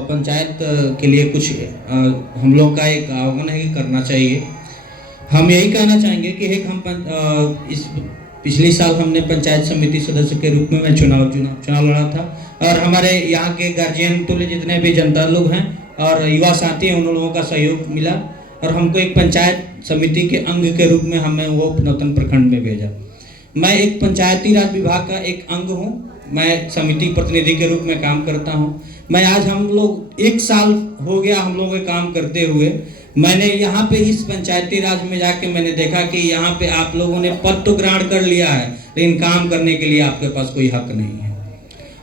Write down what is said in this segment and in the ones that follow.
पंचायत के लिए कुछ हम लोग का एक आह्वान है कि करना चाहिए। हम यही कहना चाहेंगे कि एक इस पिछले साल हमने पंचायत समिति सदस्य के रूप में मैं चुनाव लड़ा था और हमारे यहाँ के गार्जियन तुल्य जितने भी जनता लोग हैं और युवा साथी हैं, उन लोगों का सहयोग मिला और हमको एक पंचायत समिति के अंग के रूप में हमें वो नौतन प्रखंड में भेजा। मैं एक पंचायती राज विभाग का एक अंग हूँ, मैं समिति प्रतिनिधि के रूप में काम करता हूँ। मैं आज हम लोग 1 साल हो गया हम लोगों के काम करते हुए। मैंने यहाँ पे इस पंचायती राज में जाके मैंने देखा कि यहाँ पे आप लोगों ने पद तो ग्रहण कर लिया है, लेकिन काम करने के लिए आपके पास कोई हक नहीं है।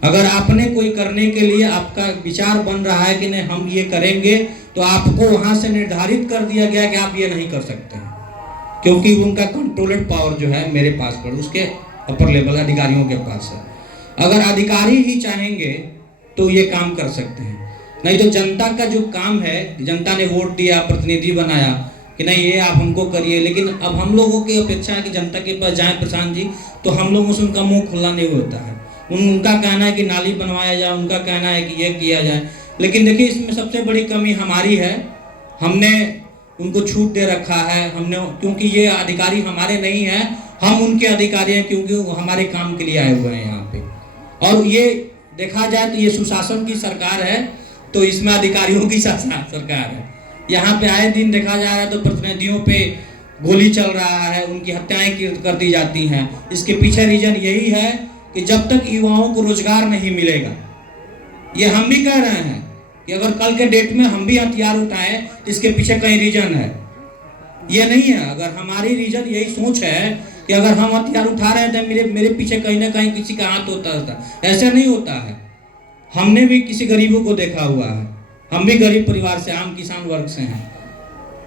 अगर आपने कोई करने के लिए आपका विचार बन रहा है कि नहीं हम ये करेंगे, तो आपको वहाँ से निर्धारित कर दिया गया कि आप ये नहीं कर सकते हैं, क्योंकि उनका कंट्रोलेड पावर जो है मेरे पास पर उसके अपर लेवल अधिकारियों के पास है। अगर अधिकारी ही चाहेंगे तो ये काम कर सकते हैं, नहीं तो जनता का जो काम है, जनता ने वोट दिया, प्रतिनिधि बनाया कि नहीं ये आप हमको करिए, लेकिन अब हम लोगों की अपेक्षा है कि जनता के पास जाए प्रशांत जी, तो हम लोगों से उनका मुंह खुला नहीं होता है। उनका कहना है कि नाली बनवाया जाए, उनका कहना है कि ये किया जाए, लेकिन देखिए इसमें सबसे बड़ी कमी हमारी है। हमने उनको छूट दे रखा है, हमने, क्योंकि ये अधिकारी हमारे नहीं हैं, हम उनके अधिकारी हैं, क्योंकि वो हमारे काम के लिए आए हुए हैं यहाँ पे। और ये देखा जाए तो ये सुशासन की सरकार है, तो इसमें अधिकारियों की सरकार है। यहाँ पे आए दिन देखा जा रहा है तो प्रतिनिधियों पे गोली चल रहा है, उनकी हत्याएं कर दी जाती हैं। इसके पीछे रीजन यही है कि जब तक युवाओं को रोजगार नहीं मिलेगा, ये हम भी कह रहे हैं कि अगर कल के डेट में हम भी हथियार उठाएं तो इसके पीछे कहीं रीजन है, ये नहीं है। अगर हमारी रीजन यही सोच है कि अगर हम हथियार उठा रहे हैं तो मेरे पीछे कहीं ना कहीं किसी का हाथ होता है, ऐसा नहीं होता है। हमने भी किसी गरीबों को देखा हुआ है, हम भी गरीब परिवार से, आम किसान वर्ग से हैं।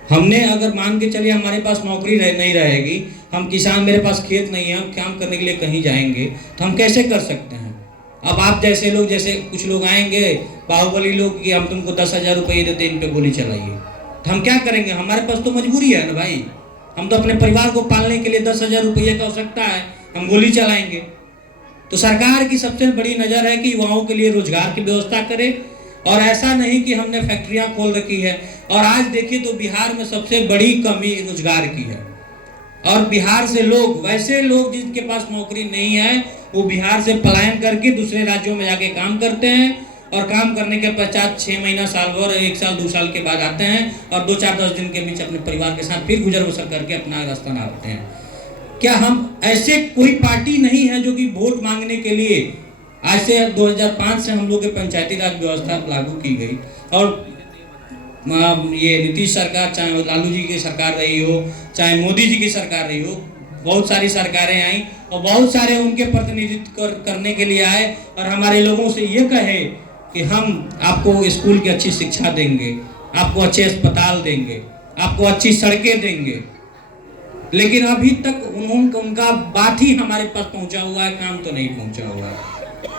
हमने अगर मान के चलिए हमारे पास नौकरी नहीं रहेगी, हम किसान, मेरे पास खेत नहीं है, हम काम करने के लिए कहीं जाएंगे तो हम कैसे कर सकते हैं। अब आप जैसे लोग, जैसे कुछ लोग आएंगे बाहुबली लोग कि हम तुमको 10,000 रुपये देते, इन पे गोली चलाइए, तो हम क्या करेंगे। हमारे पास तो मजबूरी है ना भाई, हम तो अपने परिवार को पालने के लिए 10,000 रुपये की आवश्यकता है, हम गोली चलाएंगे। तो सरकार की सबसे बड़ी नज़र है कि युवाओं के लिए रोजगार की व्यवस्था करे, और ऐसा नहीं कि हमने फैक्ट्रियां खोल रखी है। और आज देखिए तो बिहार में सबसे बड़ी कमी रोजगार की है, और बिहार से लोग, वैसे लोग जिनके पास नौकरी नहीं है, वो बिहार से पलायन करके दूसरे राज्यों में जाके काम करते हैं, और काम करने के पश्चात 6 महीना, साल भर, 1 साल, 2 साल के बाद आते हैं और 2, 4, 10 दिन के बीच अपने परिवार के साथ फिर गुजर बसर करके अपना रास्ता नापते हैं। क्या हम ऐसे कोई पार्टी नहीं है जो कि वोट मांगने के लिए, आज से 2005 से हम लोग के पंचायती राज व्यवस्था लागू की गई, और ये नीतीश सरकार, चाहे लालू जी की सरकार रही हो, चाहे मोदी जी की सरकार रही हो, बहुत सारी सरकारें आई और बहुत सारे उनके प्रतिनिधित्व करने के लिए आए और हमारे लोगों से ये कहे कि हम आपको स्कूल की अच्छी शिक्षा देंगे, आपको अच्छे अस्पताल देंगे, आपको अच्छी सड़कें देंगे, लेकिन अभी तक उनका बात ही हमारे पास पहुंचा हुआ है, काम तो नहीं पहुंचा हुआ है।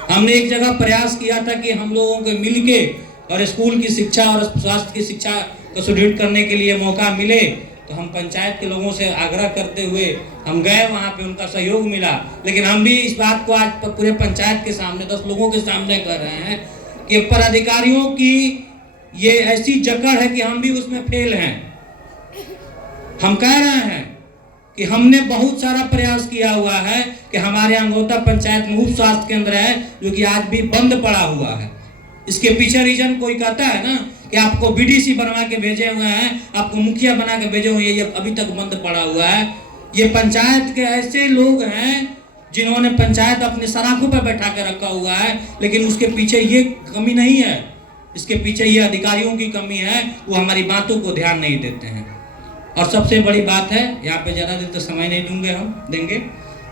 हमने एक जगह प्रयास किया था कि हम लोगों के मिलके और स्कूल की शिक्षा और स्वास्थ्य की शिक्षा को सुदृढ़ करने के लिए मौका मिले, तो हम पंचायत के लोगों से आग्रह करते हुए हम गए वहाँ पे, उनका सहयोग मिला। लेकिन हम भी इस बात को आज पूरे पंचायत के सामने, 10 लोगों के सामने कर रहे हैं कि पदाधिकारियों की ये ऐसी जकड़ है कि हम भी उसमें फेल हैं। हम कह रहे हैं कि हमने बहुत सारा प्रयास किया हुआ है कि हमारे अंगोता पंचायत में उप स्वास्थ्य केंद्र है जो कि आज भी बंद पड़ा हुआ है। इसके पीछे रीजन कोई कहता है ना कि आपको बीडीसी बनवा के भेजे हुए हैं, आपको मुखिया बना के भेजे हुए हैं, ये अभी तक बंद पड़ा हुआ है। ये पंचायत के ऐसे लोग हैं जिन्होंने पंचायत अपने सराखों पर बैठा के रखा हुआ है, लेकिन उसके पीछे ये कमी नहीं है, इसके पीछे ये अधिकारियों की कमी है, वो हमारी बातों को ध्यान नहीं देते हैं। और सबसे बड़ी बात है, यहाँ पे ज़्यादा देर तो समय नहीं देंगे,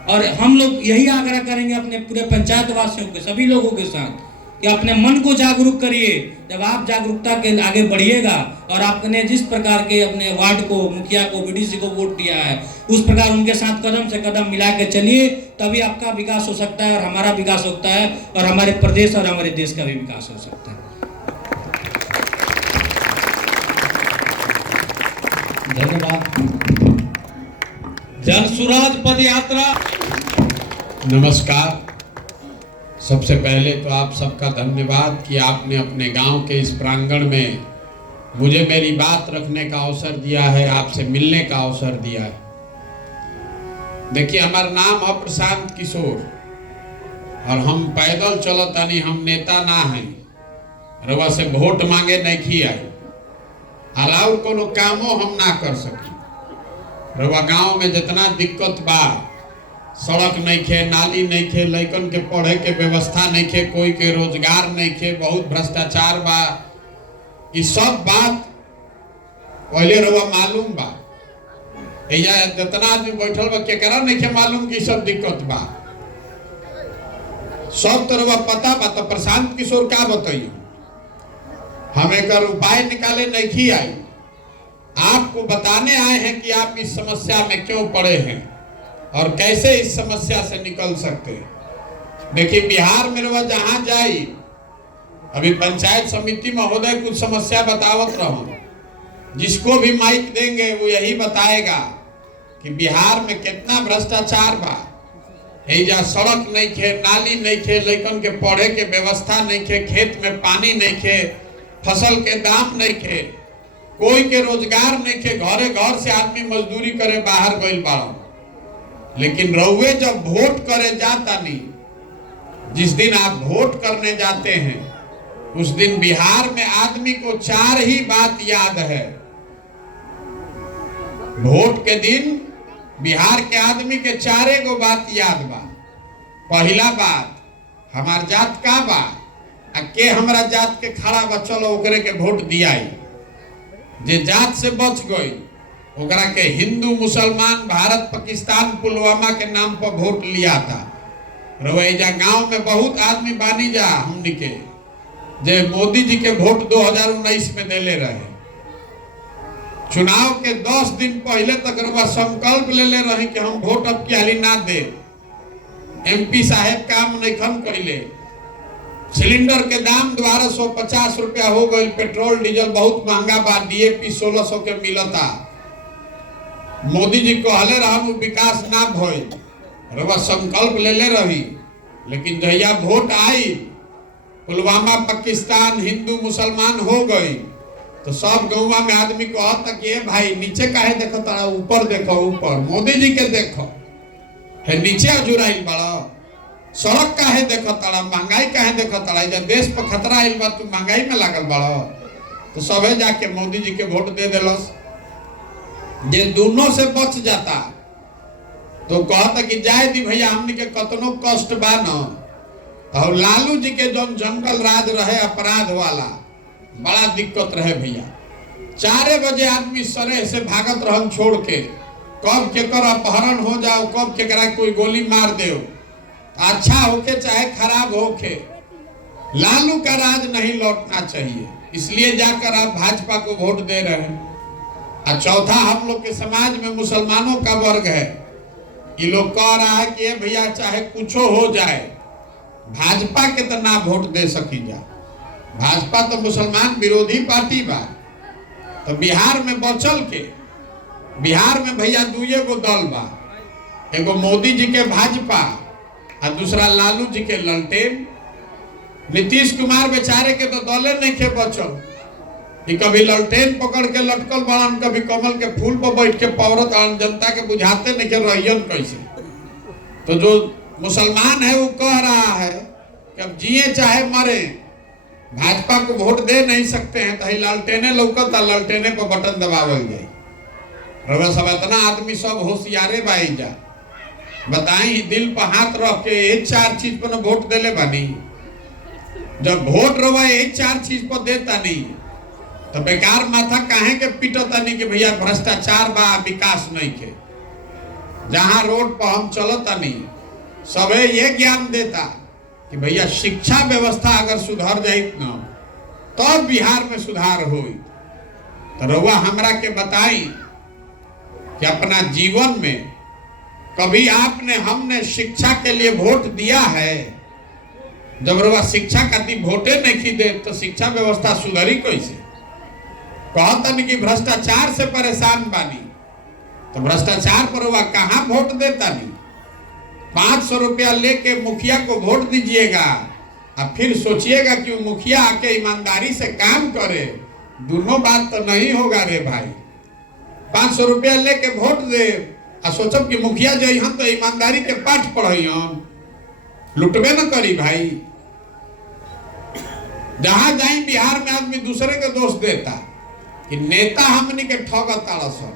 और हम लोग यही आग्रह करेंगे अपने पूरे पंचायत वासियों के, सभी लोगों के साथ, कि अपने मन को जागरूक करिए। जब आप जागरूकता के आगे बढ़िएगा और आपने जिस प्रकार के अपने वार्ड को, मुखिया को, बीडीसी को वोट दिया है, उस प्रकार उनके साथ कदम से कदम मिला के चलिए, तभी आपका विकास हो सकता है और हमारा विकास होता है और हमारे प्रदेश और हमारे देश का भी विकास हो सकता है। धन्यवाद। जन सुराज पद यात्रा। नमस्कार। सबसे पहले तो आप सबका धन्यवाद कि आपने अपने गांव के इस प्रांगण में मुझे मेरी बात रखने का अवसर दिया है, आपसे मिलने का अवसर दिया है। देखिए, हमारा नाम है प्रशांत किशोर और हम पैदल चलतानी, हम नेता ना हैं। रवा से वोट मांगे नहीं खी आई, अलाउ कोनो कामो हम ना कर सकी। रवा गांव में जितना दिक्कत बा, सड़क नहीं खे, नाली नहीं खे, लइकन के पढ़े के व्यवस्था नहीं खे, कोई के रोजगार नहीं खे, बहुत भ्रष्टाचार बा, ये सब बात पहले रवा मालूम बा। या जितना आदमी बैठल बा केकरा नहीं खे मालूम कि सब दिक्कत बा, सब तो रवा पता बा। तो प्रशांत किशोर क्या बताइए, हम एक उपाय निकाले नहीं खी आई, आपको बताने आए हैं कि आप इस समस्या में क्यों पड़े हैं और कैसे इस समस्या से निकल सकते हैं। देखिए, बिहार में रवा जहां जाई, अभी पंचायत समिति महोदय कुछ समस्या बतावत रहो, जिसको भी माइक देंगे वो यही बताएगा कि बिहार में कितना भ्रष्टाचार बा। एजा सड़क नहीं खे, नाली नहीं खे, लइकन के पढ़े के व्यवस्था नहीं खे, खेत में पानी नहीं खे, फसल के दाम नहीं खे, कोई के रोजगार नहीं खे, घरे घर से आदमी मजदूरी करे बाहर गइल बा। लेकिन रउए जब वोट करे जाता नहीं, जिस दिन आप वोट करने जाते हैं उस दिन बिहार में आदमी को 4 ही बात याद है। वोट के दिन बिहार के आदमी के 4 गो बात याद बा। पहला बात, हमार जात का बा, के हमरा जात के खड़ा बा, चलो ओकरे के वोट दियाई। जे जात से बच गई ओकरा के हिंदू मुसलमान भारत पाकिस्तान पुलवामा के नाम पर वोट लिया था। रवैया गांव में बहुत आदमी बानी जा हमनी के जे मोदी जी के वोट 2019 में देले रहे। चुनाव के 10 दिन पहले तक रवा संकल्प ले ले रहे कि हम वोट अब की हाली ना दे। एमपी साहेब काम नहीं खम कइले, सिलेंडर के दाम 1250 रुपया हो गए, पेट्रोल डीजल बहुत महंगा बा, डीएपी 1600 के मिलता। मोदी जी कहले रहन विकास ना भइल, रवा संकल्प ले ले रही, लेकिन जहिया वोट आई पुलवामा पाकिस्तान हिंदू मुसलमान हो गई तो सब गौवा में आदमी कहता कि भाई नीचे काहे देखो तारा, ऊपर देखो, ऊपर मोदी जी के देखो है, नीचे अजुराइल बड़ा, सड़क काहे देखो तारा, महंगाई काहे देखो तारा, जब देश पर खतरा आइल बा तू महंगाई में लागल बड़ा। तो सबे जाके मोदी जी के वोट दे दिलस। जे दोनों से बच जाता तो कहता कि जाए दी भैया, हमने के कतनो कष्ट बा न। और लालू जी के जो जंगल राज रहे अपराध वाला, बड़ा दिक्कत रहे भैया। 4 बजे आदमी सरे से भागत रहन छोड़ के, कब केकर अपहरण हो जाओ, कब केकरा कोई गोली मार दे, अच्छा होके चाहे खराब होके, लालू का राज नहीं लौटना चाहिए। इसलिए जाकर आप भाजपा को वोट दे रहे हैं। और चौथा, हम लोग के समाज में मुसलमानों का वर्ग है, ये लोग कह रहा है कि भैया चाहे कुछ हो जाए भाजपा के तो ना वोट दे सकी जा, भाजपा तो मुसलमान विरोधी पार्टी बा। तो बिहार में बचल के, बिहार में भैया 2 गो दल बा, एगो मोदी जी के भाजपा और दूसरा लालू जी के ललटेन। नीतीश कुमार बेचारे के तो दले नहीं के बचल, कि कभी ललटेन पकड़ के लटकल बड़न, कभी कमल के फूल पर बैठ के पौरत आन, जनता के बुझाते नहीं के रहियन कैसे। तो जो मुसलमान है वो कह रहा है कि अब जिए चाहे मरे भाजपा को वोट दे नहीं सकते हैं, तो लालटेने लौकता, लालटेने पर बटन दबावल जाए। रवा सब इतना आदमी सब होशियारे बाई जा, बताई दिल पर हाथ रख के एक 4 चीज पर वोट देले बानी। जब वोट रवा एक 4 चीज पर देता नहीं तो बेकार माथा काहे के पीटता नहीं कि भैया भ्रष्टाचार बा, विकास नहीं के। जहां रोड पर हम चलता नहीं सबे ये ज्ञान देता कि भैया शिक्षा व्यवस्था अगर सुधर जाए न तो बिहार में सुधार हो। तो रउआ हमरा के बताई कि अपना जीवन में कभी आपने हमने शिक्षा के लिए वोट दिया है? जब रउआ शिक्षा खातिर वोटे नहीं दे तो शिक्षा व्यवस्था सुधरी कैसे? कहतन कि भ्रष्टाचार से परेशान बानी, तो भ्रष्टाचार पर रउआ कहाँ वोट देता नहीं? 500 रुपया लेके मुखिया को वोट दीजिएगा और फिर सोचिएगा कि वो मुखिया आके ईमानदारी से काम करे, दोनों बात तो नहीं होगा रे भाई। 500 रुपया लेके वोट दे और सोचब कि मुखिया जो हम तो ईमानदारी के पाठ पढ़ी हम, लुटबे न करी भाई। जहां जाई बिहार में आदमी दूसरे के दोष देता कि नेता हमनी के ठगता रसन।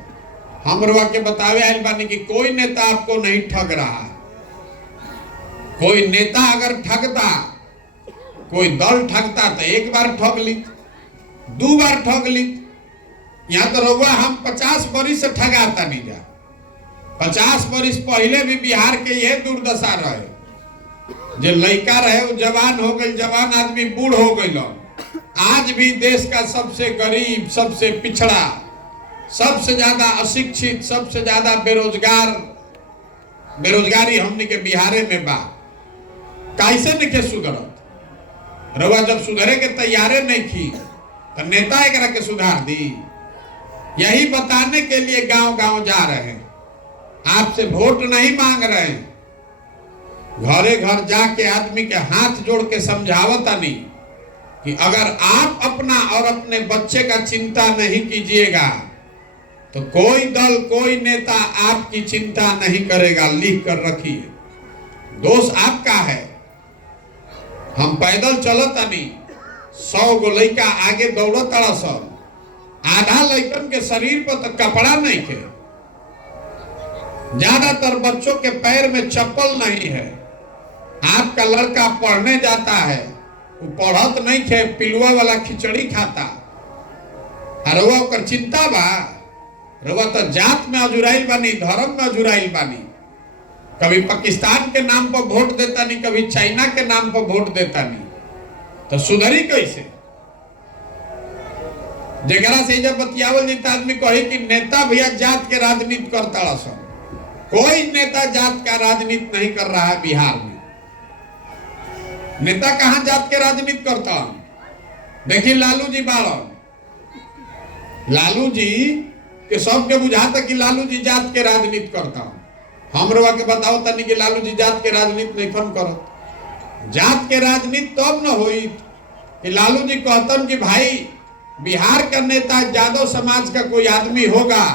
हम रवा के बतावे आइल बानी कि कोई नेता आपको नहीं ठग रहा। कोई नेता अगर ठगता, कोई दल ठगता तो एक बार ठग ली, 2 बार ठग ली। यहाँ तो रउआ हम 50 बरिस से ठगाता नहीं जा। 50 बरिस पहले भी बिहार के यह दुर्दशा रहे, जो लड़का रहे वो जवान हो गए, जवान आदमी बूढ़ हो गए। आज भी देश का सबसे गरीब, सबसे पिछड़ा, सबसे ज्यादा अशिक्षित, सबसे ज्यादा बेरोजगारी हमने के बिहारे में बा। कैसे नहीं सुधरत? रउआ जब सुधरे के तैयारे नहीं की तो नेता एकरा के सुधार दी। यही बताने के लिए गांव गांव जा रहे हैं, आपसे वोट नहीं मांग रहे हैं। घरे घर जाके आदमी के हाथ जोड़ के समझावता नहीं कि अगर आप अपना और अपने बच्चे का चिंता नहीं कीजिएगा तो कोई दल, कोई नेता आपकी चिंता नहीं करेगा। लिख कर रखिए, दोष आपका है। हम पैदल चलता नहीं, 100 गो लड़का आगे दौड़ता सब, आधा लड़कन के शरीर पर तो कपड़ा नहीं है, ज्यादातर बच्चों के पैर में चप्पल नहीं है। आपका लड़का पढ़ने जाता है, वो पढ़त नहीं खे, पिलुआ वाला खिचड़ी खाता। रउआ ओकर चिंता बा? रउआ तो जात में अजुराइल बानी, धर्म में अजुराइल बानी। कभी पाकिस्तान के नाम पर वोट देता नहीं, कभी चाइना के नाम पर वोट देता नहीं, तो सुधरी कैसे? जगरा से जब बतियावल जीता आदमी कहे कि नेता भैया जात के राजनीति करता रसन। कोई नेता जात का राजनीति नहीं कर रहा है बिहार में। नेता कहां जात के राजनीति करता? देखिए लालू जी बाड़न, लालू जी के सबके बुझाता कि लालू जी जात के राजनीति करता। हम रवा के बताओ तनी कि लालू जी जात के राजनीति नहीं खन करत। जात के राजनीति तब न हुई कि लालू जी कहतन कि भाई बिहार का नेता यादव समाज का कोई आदमी होगा,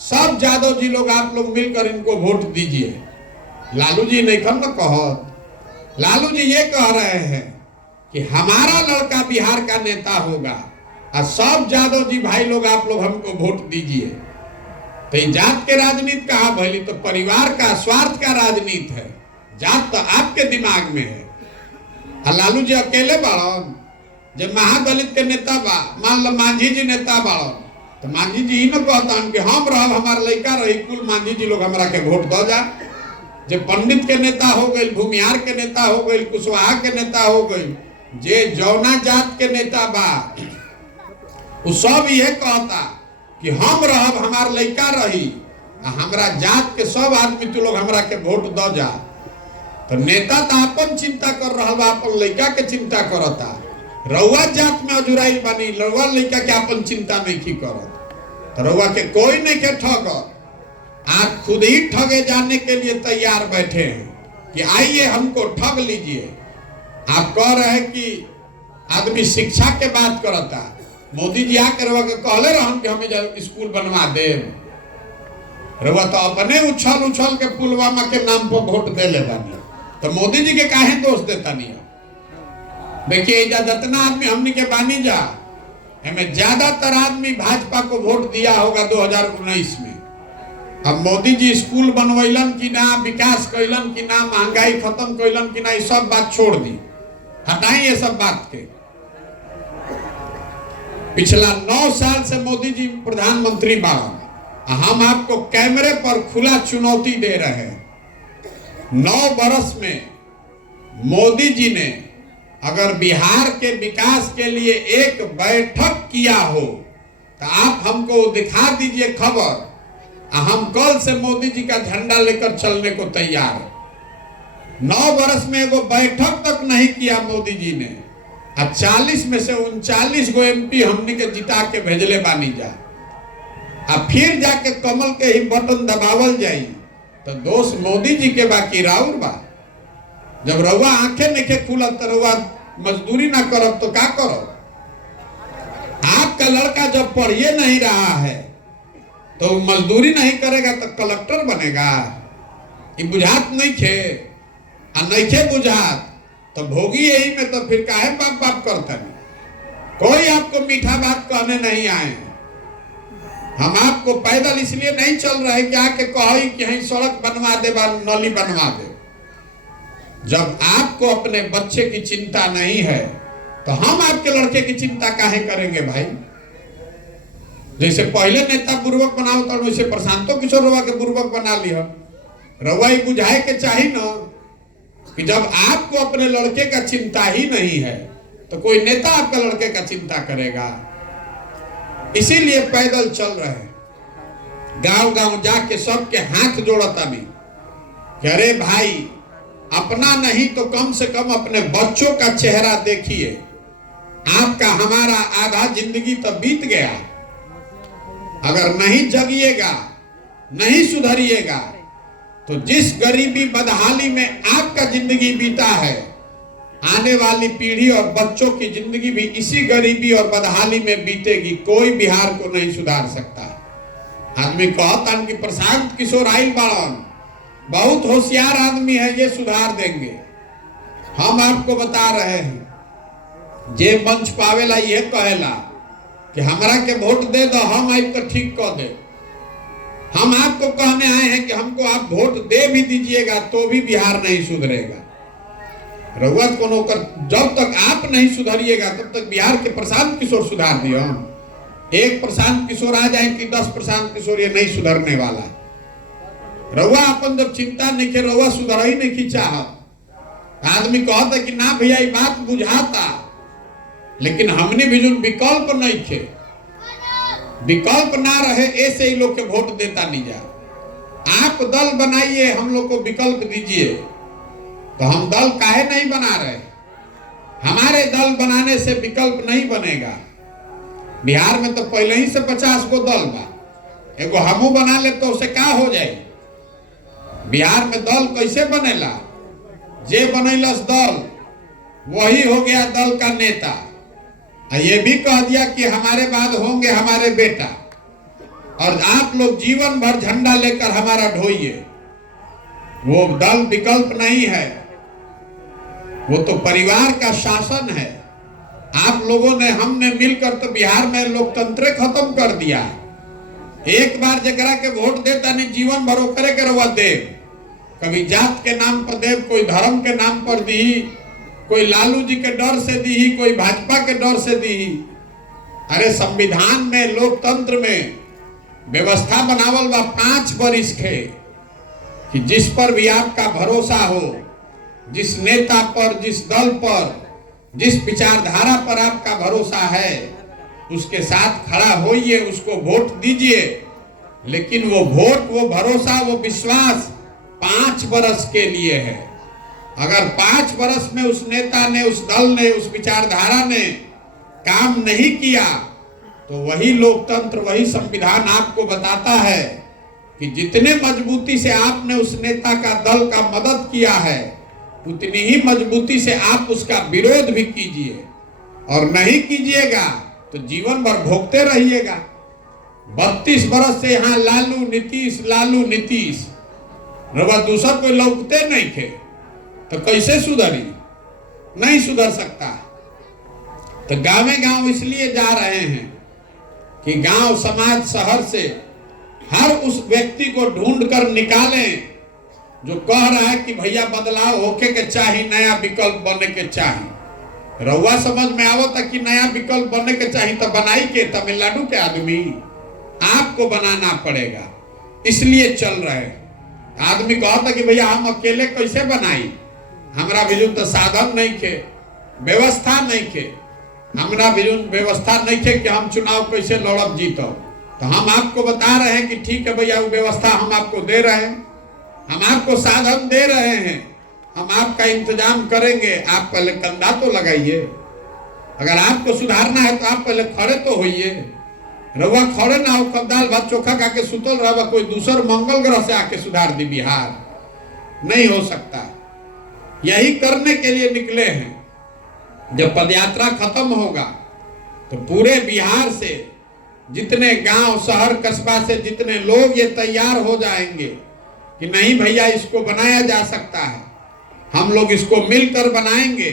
सब यादव जी लोग आप लोग मिलकर इनको वोट दीजिए। लालू जी नहीं खन न कहत। लालू जी ये कह रहे हैं कि हमारा लड़का बिहार का नेता होगा और सब यादव जी भाई लोग आप लोग हमको वोट दीजिए। तो ये जात के राजनीति कहाँ भैली? तो परिवार का, स्वार्थ का राजनीति है। जात तो आपके दिमाग में है। और लालू जी अकेले बाड़न? जब महादलित के नेता बा, मान लो मांझी जी नेता बाड़न, तो मांझी जी ही न कहता कि हम रहब, हमारा लड़का रही, कुल मांझी जी लोग हमरा के वोट दो जा। जब पंडित के नेता हो गए, भूमिहार के नेता हो गए, कुशवाहा के नेता हो गए, जे जौना जात के नेता बा, वो सब ये कहता कि हम रहब, हमार लड़का रही, हमरा जात के सब आदमी तू लोग हमरा के वोट दो जा। तो नेता तो अपन चिंता कर रहा बा, अपन लड़का के चिंता करता। रउआ जात में अजुराइल बानी, रउआ लड़का के अपन चिंता नहीं की करत। तो रउआ के कोई नहीं के ठगत, आप खुद ही ठगे जाने के लिए तैयार बैठे हैं कि आइए हमको ठग लीजिए। आप कह रहे हैं कि आदमी शिक्षा के बात करता। मोदी जी आकर रउआ के कहले रहन कि हमें स्कूल बनवा दे। रउआ तो अपने उछल उछल के पुलवामा के नाम पर वोट दे ले बानी, तो मोदी जी के काहे दोष देता नहीं? देखिए जितना आदमी हमनी के बानी जा, हमें ज्यादातर आदमी भाजपा को वोट दिया होगा 2019 में। अब मोदी जी स्कूल बनवैलन कि ना, विकास कैलन कि ना, महंगाई खत्म कैलन कि ना, ये सब बात छोड़ दी, हटाई ये सब बात के। पिछला 9 साल से मोदी जी प्रधानमंत्री बाड़न, हम आपको कैमरे पर खुला चुनौती दे रहे हैं। 9 बरस में मोदी जी ने अगर बिहार के विकास के लिए एक बैठक किया हो तो आप हमको दिखा दीजिए खबर। हम कल से मोदी जी का झंडा लेकर चलने को तैयार है। 9 बरस में एगो बैठक तक नहीं किया मोदी जी ने। अब 40 में से 39 गो MP हमनी के जिता के भेजले बानी जा। अब फिर जाके कमल के ही बटन दबावल जाई तो दोष मोदी जी के बाकी राउर बा। जब रउआ आंखें नहीं खुलत तो रउआ मजदूरी ना करब तो क्या करो? आपका लड़का जब पढ़िए नहीं रहा है तो मजदूरी नहीं करेगा तो कलेक्टर बनेगा? ये बुझात नहीं खे आ नहीं खे बुझात तो भोगी यही में, तो फिर काहे बाप बाप करता नहीं? कोई आपको मीठा बात कहने नहीं आए। हम आपको पैदल इसलिए नहीं चल रहे कि आके कही कि यहीं सड़क बनवा दे, नली बनवा दे। जब आपको अपने बच्चे की चिंता नहीं है तो हम आपके लड़के की चिंता काहे करेंगे भाई? जैसे पहले नेता बुर्बक बनाओ तो वैसे प्रशांतो किशोर रउआ के बुर्बक बना लिया। रउआ बुझाए के चाहिए ना कि जब आपको अपने लड़के का चिंता ही नहीं है तो कोई नेता आपका लड़के का चिंता करेगा? इसीलिए पैदल चल रहे हैं, गांव गांव जाके सबके हाथ जोड़ता नहीं कि अरे भाई अपना नहीं तो कम से कम अपने बच्चों का चेहरा देखिए। आपका हमारा आधा जिंदगी तो बीत गया। अगर नहीं जगिएगा, नहीं सुधरिएगा तो जिस गरीबी बदहाली में आपका जिंदगी बीता है, आने वाली पीढ़ी और बच्चों की जिंदगी भी इसी गरीबी और बदहाली में बीतेगी। कोई बिहार को नहीं सुधार सकता। आदमी कहता कि प्रशांत किशोर आइल बाड़न, बहुत होशियार आदमी है, ये सुधार देंगे। हम आपको बता रहे हैं, जे मंच पावेला ये कहेला कि हमरा के वोट दे दो, हम आपको ठीक कर दे। हम आपको कहने आए हैं कि हमको आप वोट दे भी दीजिएगा तो भी बिहार नहीं सुधरेगा। रउआ कोनो कर, जब तक आप नहीं सुधरिएगा तब तक बिहार के प्रशांत किशोर सुधार दियो। एक प्रशांत किशोर आ जाए कि 10 प्रशांत किशोर, ये नहीं सुधरने वाला। रउआ अपन जब चिंता नहीं के, रउआ सुधर ही नहीं की चाहत। आदमी कहता कि ना भैया ये बात बुझाता, लेकिन हमने भी जो विकल्प नहीं थे, विकल्प ना रहे ऐसे ही लोग के वोट देता नहीं जा। आप दल बनाइए, हम लोग को विकल्प दीजिए। तो हम दल काहे नहीं बना रहे? हमारे दल बनाने से विकल्प नहीं बनेगा। बिहार में तो पहले ही से 50 गो दल बा, एगो हमू बना ले तो उसे क्या हो जाए? बिहार में दल कैसे बनेला? जे बनैलस दल वही हो गया दल का नेता। ये भी कह दिया कि हमारे बाद होंगे हमारे बेटा, और आप लोग जीवन भर झंडा लेकर हमारा ढोइए। वो दल विकल्प नहीं है, वो तो परिवार का शासन है। आप लोगों ने, हमने मिलकर तो बिहार में लोकतंत्र खत्म कर दिया। एक बार जगरा के वोट देता नहीं, जीवन भर करे के रवा देव। कभी जात के नाम पर देव, कोई धर्म के नाम पर दी, कोई लालू जी के डर से दी, कोई भाजपा के डर से दी। अरे संविधान में, लोकतंत्र में व्यवस्था बनावल बा 5 बरिस के कि जिस पर भी आपका भरोसा हो, जिस नेता पर, जिस दल पर, जिस विचारधारा पर आपका भरोसा है, उसके साथ खड़ा होइए, उसको वोट दीजिए। लेकिन वो वोट, वो भरोसा, वो विश्वास 5 बरस के लिए है। अगर 5 बरस में उस नेता ने, उस दल ने, उस विचारधारा ने काम नहीं किया तो वही लोकतंत्र, वही संविधान आपको बताता है कि जितने मजबूती से आपने उस नेता का, दल का मदद किया है, उतनी ही मजबूती से आप उसका विरोध भी कीजिए। और नहीं कीजिएगा तो जीवन भर भोगते रहिएगा। 32 बरस से यहाँ लालू नीतीश रवा दूसर कोई लौटते नहीं थे तो कैसे सुधरी? नहीं सुधर सकता। तो गांवे गांव इसलिए जा रहे हैं कि गांव, समाज, शहर से हर उस व्यक्ति को ढूंढ कर निकालें जो कह रहा है कि भैया बदलाव होके के चाहिए, नया विकल्प बनने के चाहिए। रउआ समझ में आवता कि नया विकल्प बनने के चाहिए तो बनाई के तमिलनाडु के आदमी आपको बनाना पड़ेगा। इसलिए चल रहे आदमी कहता कि भैया हम अकेले कैसे बनाई, हमरा भी तो साधन नहीं थे, व्यवस्था नहीं थे, हमरा भी व्यवस्था नहीं थे कि हम चुनाव कैसे लड़ब जीतब। तो हम आपको बता रहे हैं कि ठीक है भैया, वो व्यवस्था हम आपको दे रहे हैं, हम आपको साधन दे रहे हैं, हम आपका इंतजाम करेंगे। आप पहले कंधा तो लगाइए। अगर आपको सुधारना है तो आप पहले खड़े तो होइए। रउआ खड़े ना हो कब दाल भात चोखा खा के सुतल रहा कोई दूसर मंगल ग्रह से आके सुधार दी बिहार, नहीं हो सकता। यही करने के लिए निकले हैं। जब पदयात्रा खत्म होगा तो पूरे बिहार से जितने गांव शहर कस्बा से जितने लोग ये तैयार हो जाएंगे कि नहीं भैया इसको बनाया जा सकता है, हम लोग इसको मिलकर बनाएंगे।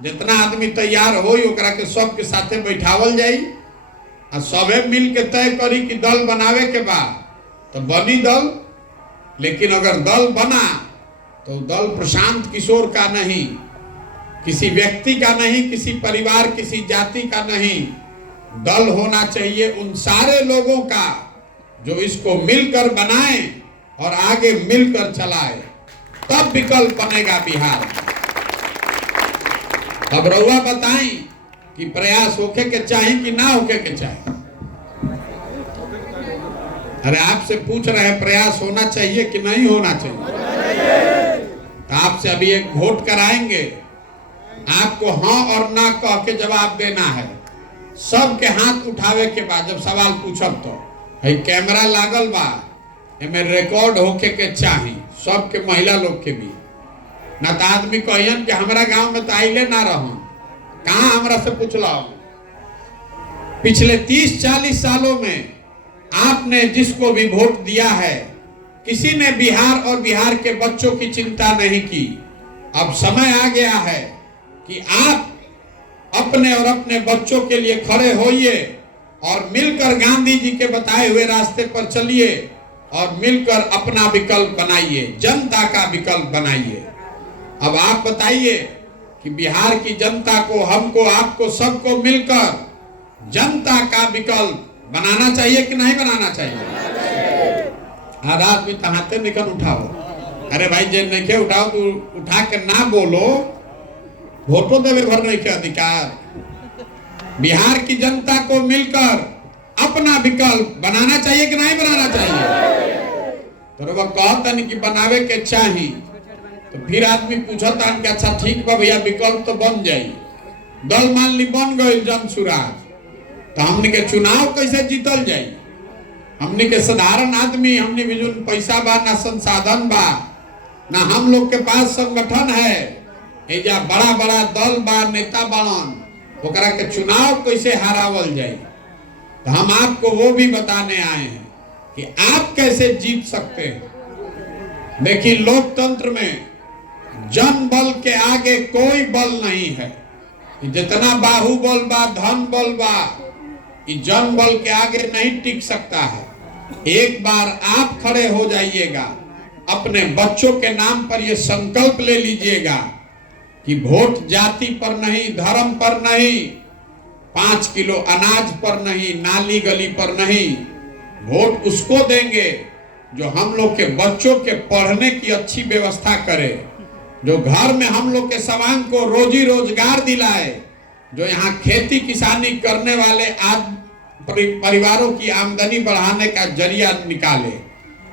जितना आदमी तैयार हो ओकरा के सबके साथे बैठावल जाई और सबे मिल के तय करी कि दल बनावे के बाद तो बनी दल। लेकिन अगर दल बना तो दल प्रशांत किशोर का नहीं, किसी व्यक्ति का नहीं, किसी परिवार किसी जाति का नहीं, दल होना चाहिए उन सारे लोगों का जो इसको मिलकर बनाए और आगे मिलकर चलाए, तब विकल्प बनेगा बिहार। अब रउआ बताएं कि प्रयास होके के चाहे कि ना होके के चाहे। अरे आपसे पूछ रहे हैं प्रयास होना चाहिए कि नहीं होना चाहिए। तो आपसे अभी एक वोट कराएंगे, आपको हाँ और ना कह के जवाब देना है। सबके हाथ उठावे के बाद जब सवाल पूछब तो है कैमरा लागल बा, एमे रिकॉर्ड होके के चाही सबके, महिला लोग के भी। ना तो आदमी कहियन कि हमारा गांव में तो आइले ना रहन, कहाँ हमरा से पूछला। पिछले 30-40 सालों में आपने जिसको भी वोट दिया है, किसी ने बिहार और बिहार के बच्चों की चिंता नहीं की। अब समय आ गया है कि आप अपने और अपने बच्चों के लिए खड़े होइए और मिलकर गांधी जी के बताए हुए रास्ते पर चलिए और मिलकर अपना विकल्प बनाइए, जनता का विकल्प बनाइए। अब आप बताइए कि बिहार की जनता को, हमको, आपको, सबको मिलकर जनता का विकल्प बनाना चाहिए कि नहीं बनाना चाहिए। हर आदमी तहाते निकल उठाओ। अरे भाई जे नहीं उठाओ तो उठा के ना बोलो, वोटों देवे भर नहीं के अधिकार। बिहार की जनता को मिलकर अपना विकल्प बनाना चाहिए कि नहीं बनाना चाहिए। तो वह कहता नहीं कि बनावे के चाहिए, तो फिर आदमी पूछता कि अच्छा ठीक बा भैया विकल्प तो बन जाई। दल मान ली बन गई जन सुराज, तो हमने के चुनाव कैसे जीतल जाई। हमने के साधारण आदमी, हमने भी जो पैसा बा ना संसाधन बा ना हम लोग के पास संगठन है, एजा बड़ा बड़ा दल बा, नेता बालन, ओकरा के चुनाव कैसे हरावल जाए। तो हम आपको वो भी बताने आए हैं कि आप कैसे जीत सकते हैं। देखिए लोकतंत्र में जन बल के आगे कोई बल नहीं है। जितना बाहुबल बा, धन बल बा, जन बल के आगे नहीं टिक सकता है। एक बार आप खड़े हो जाइएगा, अपने बच्चों के नाम पर यह संकल्प ले लीजिएगा कि वोट जाति पर नहीं, धर्म पर नहीं, 5 किलो अनाज पर नहीं, नाली गली पर नहीं, वोट उसको देंगे जो हम लोग के बच्चों के पढ़ने की अच्छी व्यवस्था करे, जो घर में हम लोग के सवांग को रोजी रोजगार दिलाए, जो यहाँ खेती किसानी करने वाले परिवारों की आमदनी बढ़ाने का जरिया निकाले।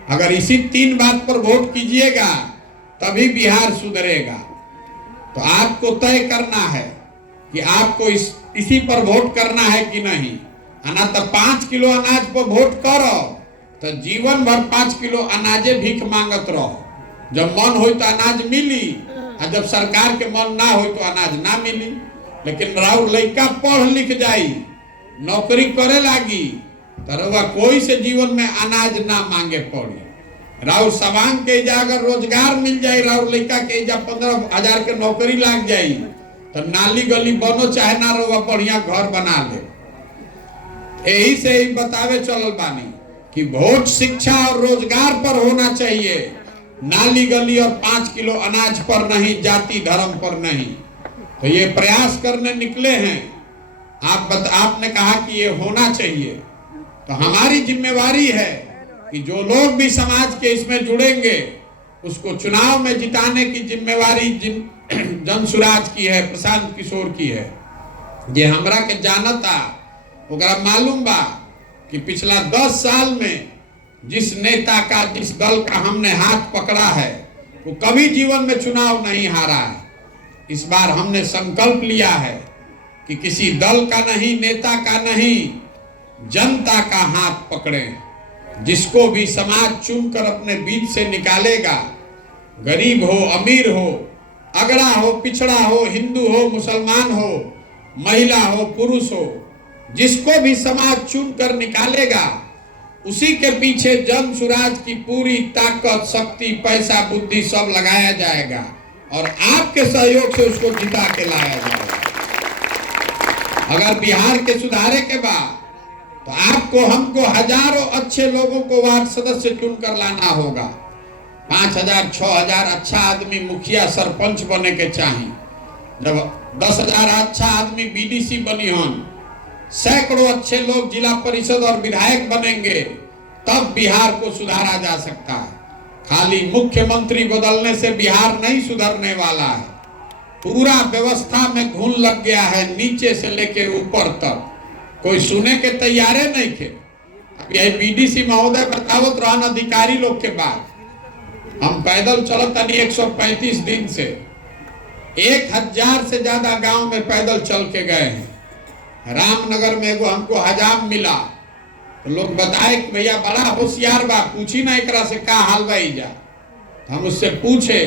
अगर इसी 3 बात पर वोट कीजिएगा तभी बिहार सुधरेगा। तो आपको तय करना है कि आपको इसी पर वोट करना है कि नहीं। ना तो 5 किलो अनाज पर वोट करो तो जीवन भर 5 किलो अनाजे भीख मांगत रहो। जब मन हो तो अनाज मिली, और जब सरकार के मन ना हो तो अनाज ना मिली। लेकिन राउर लड़का पढ़ लिख जाई, नौकरी करे लागी, तो कोई से जीवन में अनाज ना मांगे पड़ी। राउर सवांग के जा अगर रोजगार मिल जाए, राउर लड़का के जा 15,000 के नौकरी लाग जाई, तो नाली गली बनो चाहे ना रहो, बढ़िया घर बना ले। यही से ही बतावे चलल बानी कि वोट शिक्षा और रोजगार पर होना चाहिए, नाली गली और 5 किलो अनाज पर नहीं, जाति धर्म पर नहीं। तो ये प्रयास करने निकले हैं। आपने कहा कि ये होना चाहिए, तो हमारी जिम्मेवारी है कि जो लोग भी समाज के इसमें जुड़ेंगे उसको चुनाव में जिताने की जिम्मेवारी जन सुराज की है, प्रशांत किशोर की है। ये हमरा के जानता, ओकरा मालूम बा कि पिछला 10 साल में जिस नेता का, जिस दल का हमने हाथ पकड़ा है, वो कभी जीवन में चुनाव नहीं हारा है। इस बार हमने संकल्प लिया है कि किसी दल का नहीं, नेता का नहीं, जनता का हाथ पकड़े। जिसको भी समाज चुनकर अपने बीच से निकालेगा, गरीब हो अमीर हो, अगड़ा हो पिछड़ा हो, हिंदू हो मुसलमान हो, महिला हो पुरुष हो, जिसको भी समाज चुनकर निकालेगा उसी के पीछे जन सुराज की पूरी ताकत शक्ति पैसा बुद्धि सब लगाया जाएगा और आपके सहयोग से उसको जिता के लाया जाएगा। अगर बिहार के सुधारे के बाद तो आपको हमको हजारों अच्छे लोगों को वार्ड सदस्य चुनकर लाना होगा। 5,000 6,000 अच्छा आदमी मुखिया सरपंच बने के चाहिए। जब 10,000 अच्छा आदमी बीडीसी बनी हों, सैकड़ों अच्छे लोग जिला परिषद और विधायक बनेंगे, तब बिहार को सुधारा जा सकता है। खाली मुख्यमंत्री बदलने से बिहार नहीं सुधरने वाला है। पूरा व्यवस्था में घुन लग गया है, नीचे से लेके ऊपर तक कोई सुने के तैयारे नहीं थे। अब यही बीडीसी महोदय बतावत रहन अधिकारी लोग के बाद हम पैदल चलत 135 दिन से 1,000 से ज्यादा गांव में पैदल चल के गए हैं। रामनगर में एगो हमको हजाम मिला तो लोग बताए कि भैया बड़ा होशियार बा, पूछी ना एकरा से का हाल भाई जा। हम उससे पूछे,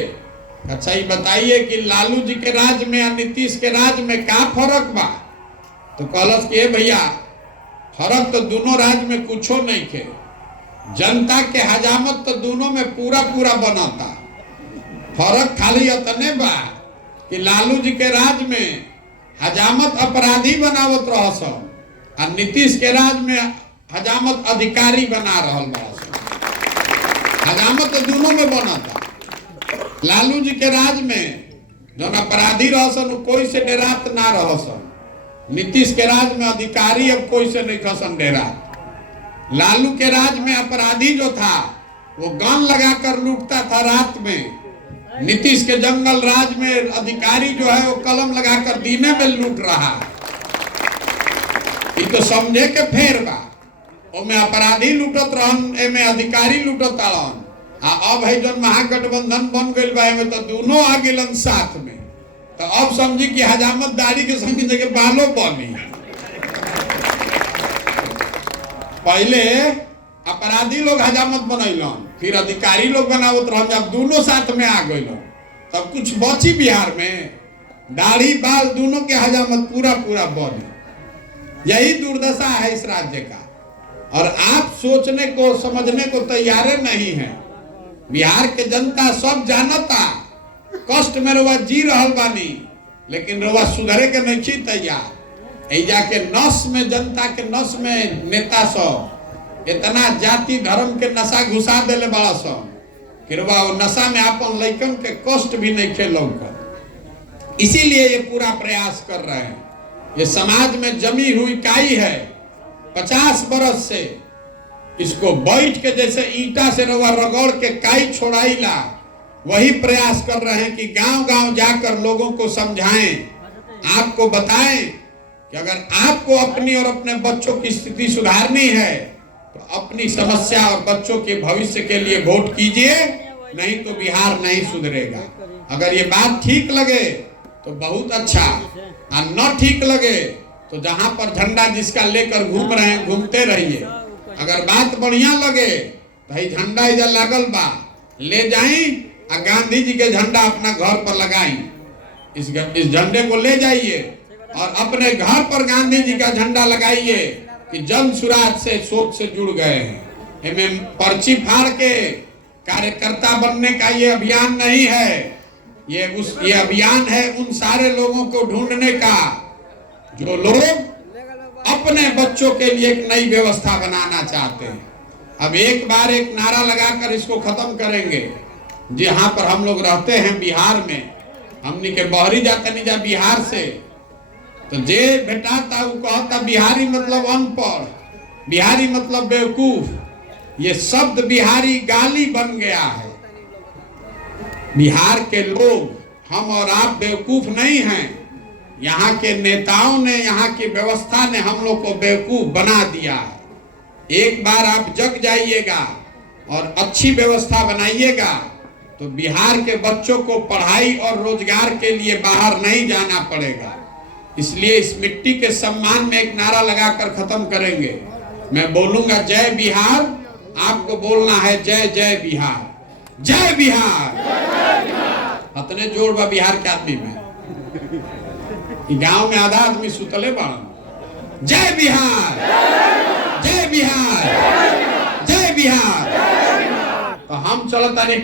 अच्छा ये बताइए कि लालू जी के राज में या नीतीश के राज में का फर्क बा? तो कहलस कि भैया फर्क तो दोनों राज्य में कुछो नहीं थे, जनता के हजामत तो दोनों में पूरा पूरा बनाता। फर्क खाली इतने बा कि लालू जी के राज में हजामत अपराधी बनावत रहस और नीतीश के राज में हजामत अधिकारी बना रहल बा। हजामत तो दोनों में बनाता। लालू जी के राज में जब अपराधी रहसन कोई से डरात ना रहसन, नीतीश के राज में अधिकारी अब कोई से नहीं खसन डेरा। लालू के राज में अपराधी जो था वो गन लगाकर लूटता था रात में, नीतीश के जंगल राज में अधिकारी जो है वो कलम लगाकर दीने में लूट रहा है। ये तो समझे के फेर बा, ओमे अपराधी लूटत रहन, एमे अधिकारी लूटत रहन। अब है जो महागठबंधन बन गई बा, एमे तो दोनों आ गेलन साथ में। तो अब समझी कि हजामत दाढ़ी के संग जगह बालों बनी। पहले अपराधी लोग हजामत बनैलन, फिर अधिकारी लोग बनावत रहन। जब दोनों साथ में आ गए तब कुछ बची बिहार में? दाढ़ी बाल दोनों के हजामत पूरा पूरा बनी। यही दुर्दशा है इस राज्य का और आप सोचने को समझने को तैयार नहीं है। बिहार के जनता सब जानता, कष्ट में रउआ जी रहल बानी, लेकिन रउआ सुधरे के नहीं तैयार। ऐजा के नस में, जनता के नस में नेता सब इतना जाति धर्म के नशा घुसा देले बड़ा सब कि रउआ वो नशा में अपन लइकन के कष्ट भी नहीं खेलौकर। इसीलिए ये पूरा प्रयास कर रहे हैं। ये समाज में जमी हुई काई है 50 बरस से, इसको बैठ के जैसे ईंटा से रउआ रगड़ के काई छोड़ाईला, वही प्रयास कर रहे हैं कि गांव गांव जाकर लोगों को समझाएं, आपको बताएं कि अगर आपको अपनी और अपने बच्चों की स्थिति सुधारनी है तो अपनी समस्या और बच्चों के भविष्य के लिए वोट कीजिए, नहीं तो बिहार नहीं सुधरेगा। अगर ये बात ठीक लगे तो बहुत अच्छा, और न ठीक लगे तो जहां पर झंडा जिसका लेकर घूम रहे हैं घूमते रहिए। अगर बात बढ़िया लगे तो भाई झंडा इधर लागल बा, ले जाई और गांधी जी के झंडा अपना घर पर लगाई। इस झंडे को ले जाइए और अपने घर पर गांधी जी का झंडा लगाइए कि जन सुराज से सोच से जुड़ गए हैं। इनमें पर्ची फाड़ के कार्यकर्ता बनने का ये अभियान नहीं है। ये अभियान है उन सारे लोगों को ढूंढने का जो लोग अपने बच्चों के लिए एक नई व्यवस्था बनाना चाहते हैं। अब एक बार एक नारा लगाकर इसको खत्म करेंगे। जहां पर हम लोग रहते हैं बिहार में, हमनी के बहरी जाते नहीं जा बिहार से, तो जे बेटा था वो कहता बिहारी मतलब अनपढ़, बिहारी मतलब बेवकूफ। ये शब्द बिहारी गाली बन गया है। बिहार के लोग, हम और आप बेवकूफ नहीं हैं। यहाँ के नेताओं ने, यहाँ की व्यवस्था ने हम लोग को बेवकूफ बना दिया है। एक बार आप जग जाइएगा और अच्छी व्यवस्था बनाइएगा तो बिहार के बच्चों को पढ़ाई और रोजगार के लिए बाहर नहीं जाना पड़ेगा। इसलिए इस मिट्टी के सम्मान में एक नारा लगाकर खत्म करेंगे। मैं बोलूंगा जय बिहार, आपको बोलना है जय जय बिहार, जय बिहार। अतने जोड़ बा बिहार के आदमी में, गांव में आधा आदमी सुतले बाड़न। जय बिहार, जय बिहार, जय बिहार। तो हम चलता नहीं।